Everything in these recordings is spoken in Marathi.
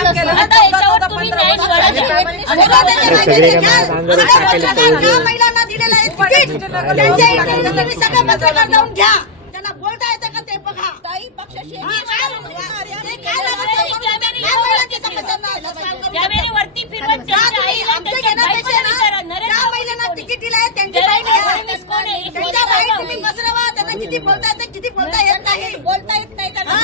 आता याच्यावर तुम्ही न्याय महिलांना दिलेलं आहे तिकीट, त्यांच्या इंटरव्ह्यू तुम्ही सगळं पत्रकार जाऊन घ्या, त्यांना बोलता येतं का ते बघा. वरती फिरवत महिलांना तिकीट दिलंय त्यांची बाईट घ्या, त्यांच्या बाईट तुम्ही पसरवा, त्यांना किती बोलता येतं किती बोलता येत नाही, बोलता येत नाही त्यांना.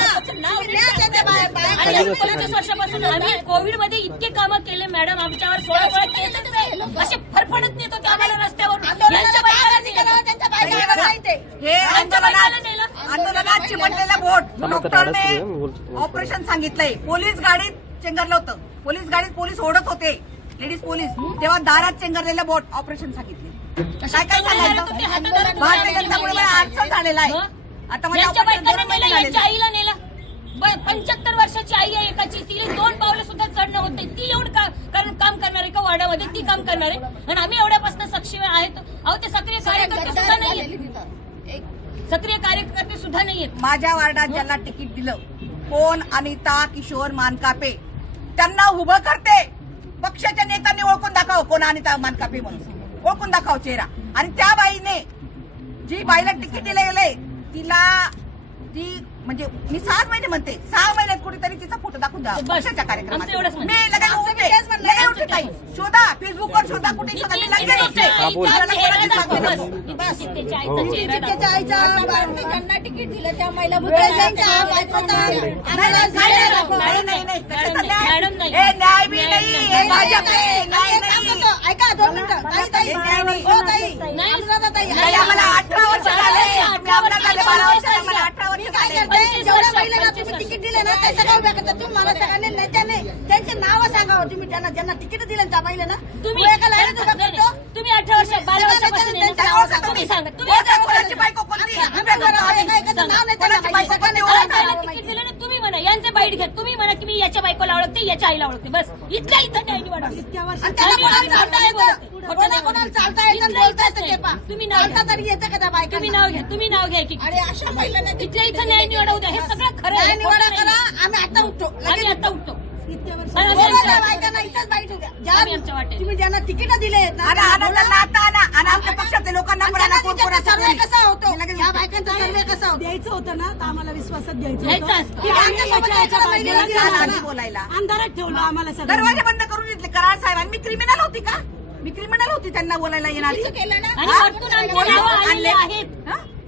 25 वर्षापासून आम्ही कोविडमध्ये इतके कामं केले मॅडम, आमच्यावर 16 केसेस आहे, असे फरफडत नेत होते आम्हाला रस्त्यावर. हे आंदोलनात चिमटलेलं बोट डॉक्टरने ऑपरेशन सांगितलंय. पोलीस गाडीत चेंगरलं होतं, पोलीस गाडीत पोलीस ओढत होते, लेडीज पोलीस, तेव्हा दारात चेंगरलेलं बोट ऑपरेशन सांगितले. काय काय सांगायचं, भारतीय जनता पार्टीला अडचण झालेला आहे. आता यांच्या आईला नेला, 75 वर्षाची आई आहे एकाची, तिला 2 पावलं सुद्धा चढणं होत नाही, ती एवढं काम करणार आहे का वाड्यामध्ये, ती काम करणार आहे. आणि आम्ही एवढ्यापासून सक्षम आहेत. अहो ते सक्रिय कार्यकर्ते सुद्धा नाहीये, सक्रिय कार्यकर्ते सुद्धा नाहीयेत. माझ्या वार्डात ज्यांना तिकीट दिलं, कोण अनिता किशोर मानकापे, त्यांना उभं करते. पक्षाच्या नेत्यांनी ओळखून दाखव कोण अनिता मानकापे म्हणून, ओळखून दाखव चेहरा. आणि त्या बाईने, जी बाईला तिकीट दिले गेले, तिला ती म्हणजे मी 6 महिने म्हणते, 6 महिन्यात कुठेतरी तिचा फोटो दाखवून द्या पक्षाच्या कार्यक्रमात. मी शोधा, फेसबुकवर शोधा, कुठे शोधा, मी लगेच ज्यांना तिकीट दिलं त्या महिला न्याय बी नाही, हे भाजप ऐका 2 मिनिटं. आम्हाला 18 वर्ष झाले, आम्हाला 12 वर्ष, आम्हाला 18 वर्ष झाले. जेवढ्या महिलांना तुम्ही तिकीट दिले ना ते सगळं उभ्या करतात. तुम्ही मला सगळ्यांनी नेत्याने त्यांचे नाव सांगावं, तुम्ही ज्यांना तिकीट दिलं त्या महिलांना. तुम्ही 18 वर्ष 12 वर्षापासून तुम्ही सांगा, कोणाची बायको कोणती, तिकीट दिलं ना तुम्ही म्हणा यांचे बाईट घ्या, तुम्ही म्हणा की मी याच्या बायकोला ओळखते, याच्या आईला ओळखते, बस इतक्या इथं न्याय निवडा. चालता येतं बोलता येतं ते पा, तुम्ही नाव घ्या, तरी येतं का त्या बायका, तुम्ही नाव घ्या की अरे अशा महिलांना इथल्या इथं न्याय निवडा उद्या, हे सगळं खरं आहे. निवडा करा, आम्ही आता उठतो, आम्ही आता उठतो. बायकांना इथंच बाईट होत्या. तुम्ही ज्यांना तिकीट दिले आमच्या पक्षातल्या लोकांना सर्वे कसा होतो, या बायकांचा सर्वे कसा होतो, द्यायचं होतं ना, तर आम्हाला विश्वासात घ्यायचं बोलायला अंधारात ठेवलं आम्हाला सगळं. दरवाजे बंद करून घेतले कराड साहेबांनी. मी क्रिमिनल होती का, मी क्रिमिनल होती त्यांना बोलायला येणारी. आणि वरतून आमची नावं आलेली आहेत,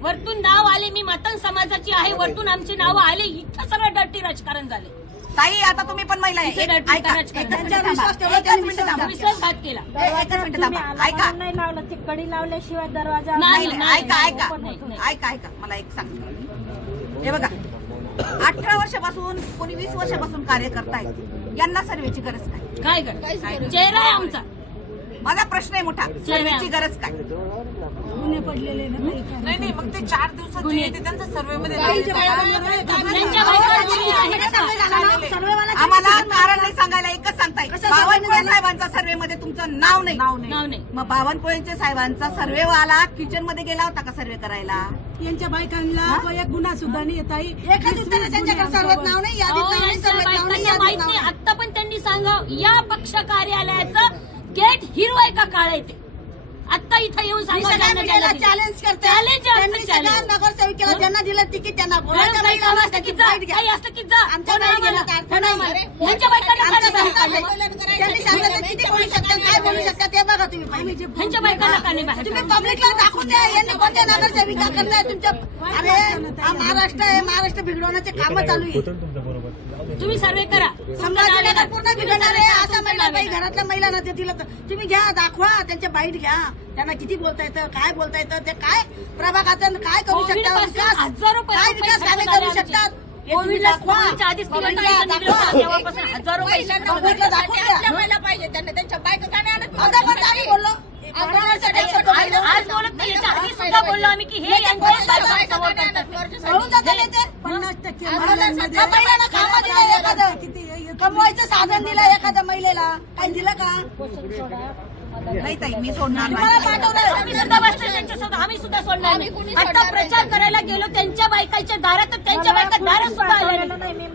वरतून नाव आले, मी मातंग समाजाची आहे, वरतून आमची नावं आले, इतकं सगळं डर्टी राजकारण झाले. ताई आता तुम्ही पण महिला आहे, विश्वासघात केला. ऐका नाही लावलं, ते कडी लावल्याशिवाय दरवाजा ऐका मला एक सांग. हे बघा, 18 वर्षापासून कोणी 20 वर्षापासून कार्य करतायत, यांना सर्वेची गरज काय? काय चेहरा आहे आमचा. माझा प्रश्न आहे मोठा, सर्वेची गरज काय? गुन्हे पडलेले नाही, मग ते 4 दिवसात त्यांचा सर्वेमध्ये आम्हाला कारण नाही सांगायला, एकच सांगताय बावनकुळे साहेबांचा सर्वेमध्ये तुमचं नाव नाही. मग बावनकुळेंच्या साहेबांचा सर्वेवाला किचन मध्ये गेला होता का सर्वे करायला? यांच्या बायकांना एक गुन्हा सुद्धा नाही येत आहे. त्यांच्याकडे सर्वात नाव नाही, माहित नाही. आता पण त्यांनी सांगा, या पक्ष कार्यालयाचं गेट हिरवं आहे का काळं आहे ते आता इथं येऊन सांगा. चॅलेंज करते, नगरसेविकेला ज्यांना दिलं तिकीट त्यांना त्यांनी सांगितलं किती बोलू शकतात, काय बोलू शकतात ते बघा तुम्ही. ह्यांच्या बायकांना का नाही बाहेर? तुम्ही पब्लिकला दाखवून द्या यांनी कोणत्या नगरसेविका करताय तुमच्या. अरे हा महाराष्ट्र आहे, महाराष्ट्र बिघडवण्याचे कामं चालू आहे. तुम्ही सर्वे करा, संभाजीनगर पूर्ण बिघडणार आहे. असा महिला बाई घरातल्या महिलांना ते दिलं तर तुम्ही घ्या, दाखवा, त्यांच्या बाईट घ्या, त्यांना किती बोलता येतं, काय बोलता येतं, ते काय प्रभागाचं काय करू शकतात, काय विकास कामे करू शकतात. हजारो महिला पाहिजे त्यांना, त्यांच्या बायका का नाही आणत? बोललो आज बोलत नाही, याच्या आधी सुद्धा बोललो आम्ही की हे कमवायचं साधन दिलं एखाद्या महिलेला, काय दिलं का? नाही ताई, मी सोडणार आम्ही सुद्धा बसतो त्यांच्यासोबत, आम्ही सुद्धा सोडणार नाही. आता प्रचार करायला गेलो त्यांच्या बायकाच्या दारात, तर त्यांच्या बायका दारात सुद्धा आल्या. नाही,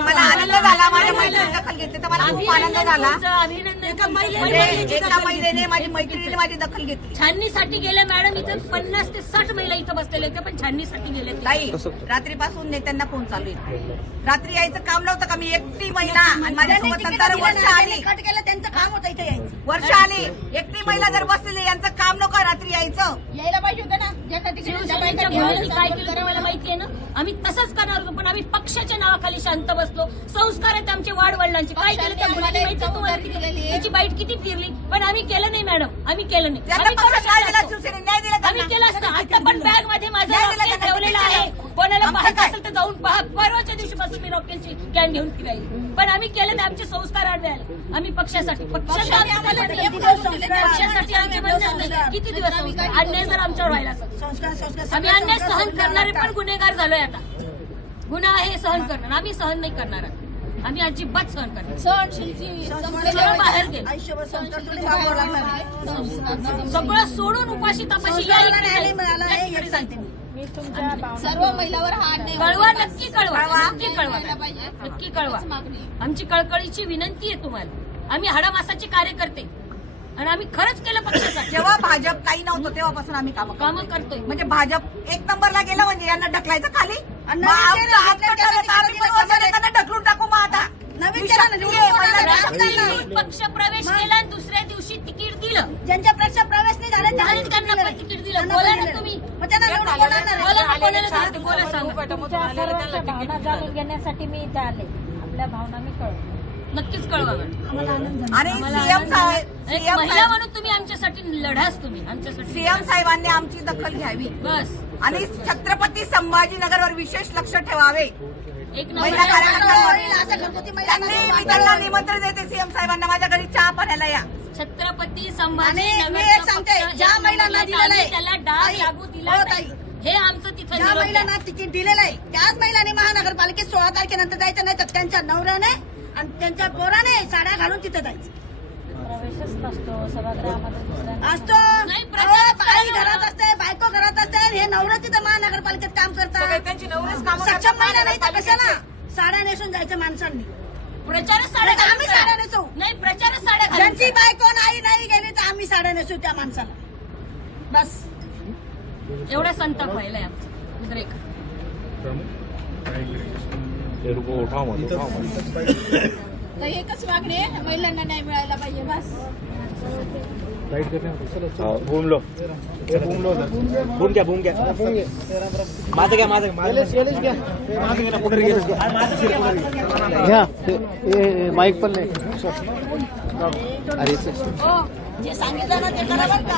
मला आनंद झाला, माझ्या मैत्रिणीने दखल घेतली तर मला खूप आनंद झाला. एका महिलेने, माझी मैत्रिणीने माझी दखल घेतली. छाननीसाठी गेल्या मॅडम, इथं 50 ते 60 महिला इथं बसलेल्या होत्या, पण छाननीसाठी गेल्या त्या. ताई, रात्रीपासून नेत्यांना फोन चालू आहे. रात्री यायचं काम नव्हतं का? मी एकटी महिला आणि माझ्यासोबत नंतर वर्ष आली, कट केलं त्यांचं काम होतं इथे यायचं. वर्ष आली, एकटी महिला जर बसलेली, यांचं काम नको रात्री यायचं. यायला पाहिजे होतं ना, ज्यांना तिकीट शिवसेनेच्या मुलांनी काय केलं ते मला माहितीये ना. आम्ही तसंच करणार होतो, पण आम्ही पक्षाच्या नावाखाली शांत बसलो. संस्कार आहेत आमचे वाडवडिलांचे. काय केलं त्या मुलांनी माहिती तुम्हाला? त्याची बाईट किती फिरली, पण आम्ही केलं नाही मॅडम, आम्ही केलं नाही. ज्यांना आम्ही पक्ष करू न्याय शकलो दिला, असतो. शिवसेनेने न्याय दिला आम्ही त्यांना. केलं असतं. आता पण बॅग मध्ये माझं न्याय दिला रॉकेल त्यांना. ठेवलेलं आहे. कोणाला आमचं पाहायचं काय? असेल तर जाऊन पहा. परवाच्या दिवशीपासून मी रॉकेलची कॅन घेऊन फिरायली, पण आम्ही केलं नाही. आमचे संस्कार आढळले. आम्ही पक्षासाठी पक्षासाठी आमचे म्हणणं नाही. किती दिवस संस्कार? अन्याय जर आमच्यावर व्हायला असेल, आम्ही अन्याय सहन करणारे पण गुन्हेगार झालोय. आता गुन्हा आहे सहन करणं, आम्ही सहन नाही करणार. आम्ही अजिबात सहन करणार. सगळं बाहेर गेलं, आयुष्यभर संस्कार थोडी वापरावं लागणार आहे. सगळं सोडून उपाशी तपाशी या संस्काराला न्याय इकडे मिळाला जायचं. नाही, एक सांगते मी. सर्व महिलावर हा अन्याय कळवा, नक्की कळवा, नक्की कळवा, व्हायला पाहिजे. नक्की कळवा. हीच मागणी आहे. आमची कळकळीची विनंती आहे तुम्हाला. आम्ही हाडामासाचे कार्यकर्ते आणि आम्ही खरंच केलं पक्षासाठी. जेव्हा भाजप काही नव्हतं तेव्हापासून आम्ही कामं करतोय. म्हणजे भाजप एक नंबरला गेला म्हणजे यांना ढकलायचं खाली. आणि मग नवीन आमचं चेहरा आमचं आपल्या ठरलं तर आम्ही पण वरच्या नेत्यांना ढकलून टाकू. मग आता नवीन मी चेहरा शक्ती निवडून आहे, कोणाला मला टाकता शक्ती आहे. येईल? पक्ष प्रवेश केला आणि दुसऱ्या दिवशी तिकीट दिलं. ज्यांच्या पक्ष प्रवेश नाही झाला आणि त्यांना पण तिकीट दिलं. बोला ना तुम्ही. मग त्यांना निवडून कोणाला आणणार आहे? बोला ना, कोणाला सांगते, बोला सांगा. तुमच्या सर्वांच्या भावना जाणून घेण्यासाठी मी इथे आले. आपल्या भावना मी कळतो. नक्कीच कळवा मॅडम. आणि आम्हाला सीएम आनंद आहे. एक सीएम महिला म्हणून तुम्ही आमच्यासाठी लढाच. तुम्ही आमच्यासाठी सीएम साहेबांनी आमची दखल घ्यावी बस. आणि छत्रपती संभाजीनगरवर विशेष लक्ष ठेवावे. एक महिला नंबर कार्यकर्त्यांवर होईल असं घरगुती महिलांना त्यांनी करून मी त्यांना निमंत्रण देते सीएम साहेबांना, माझ्या घरी चहा पाण्याला या. छत्रपती संभाजी आणि मी एक सांगते, ज्या महिलांना दिलेलं आहे, त्याला डाग ताई, लागू दिला हो नाही. हे आमचं तिथं ज्या निरोप आहे. महिलांना तिकीट दिलेलं आहे त्याच महिलांनी महानगरपालिकेत 16 तारखेनंतर जायचं, नाही तर त्यांच्या नवऱ्याने आणि त्यांच्या पोराने साड्या घालून तिथे जायचं प्रवेशच नसतो सभागृहामध्ये दुसऱ्या. असतो. नाही, प्रचारच अहो, बाई करा. घरात असते, बायको घरात असते, हे नवरं तिथं महानगरपालिकेत काम करतात. त्यांची नवरेच कामं सक्षम करतात महिला नाही तर कशाला महानगरपालिकेचे. साड्या नेसून जायचं माणसांनी. प्रचारच साड्या नाही तर आम्ही घालून साड्या करा. नेसू. नाही, प्रचारच साड्या घालून ज्यांची करा. बायको नाही गेली तर आम्ही साड्या नेसू त्या माणसाला. बस एवढा संताप व्हायलाय आमचा. उद्रेक. तर एकच मागणी आहे, महिलांना न्याय मिळायला पाहिजे. बस. घूम लो घूम घ्या माझं घ्या माईक पण नाही अरे हो, जे सांगितलं ना ते करा बरं का.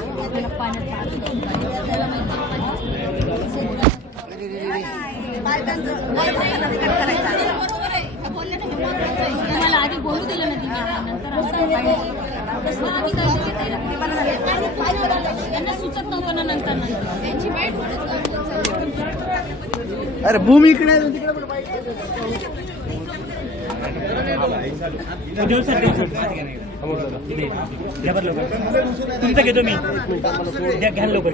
बरोबर आहे, हे बोलले ना, हे महत्त्वाचं आहे. तुम्हाला आधी बोलू दिलं ना तिने, नंतर असं मग आम्ही काय केलं? त्यांना सुचत नव्हतं ना नंतर त्यांची वाईट म्हणत अरे भूमी इकडे आहे, तिकडे पण बाईक. तुमचं घेतो मी घ्या लवकर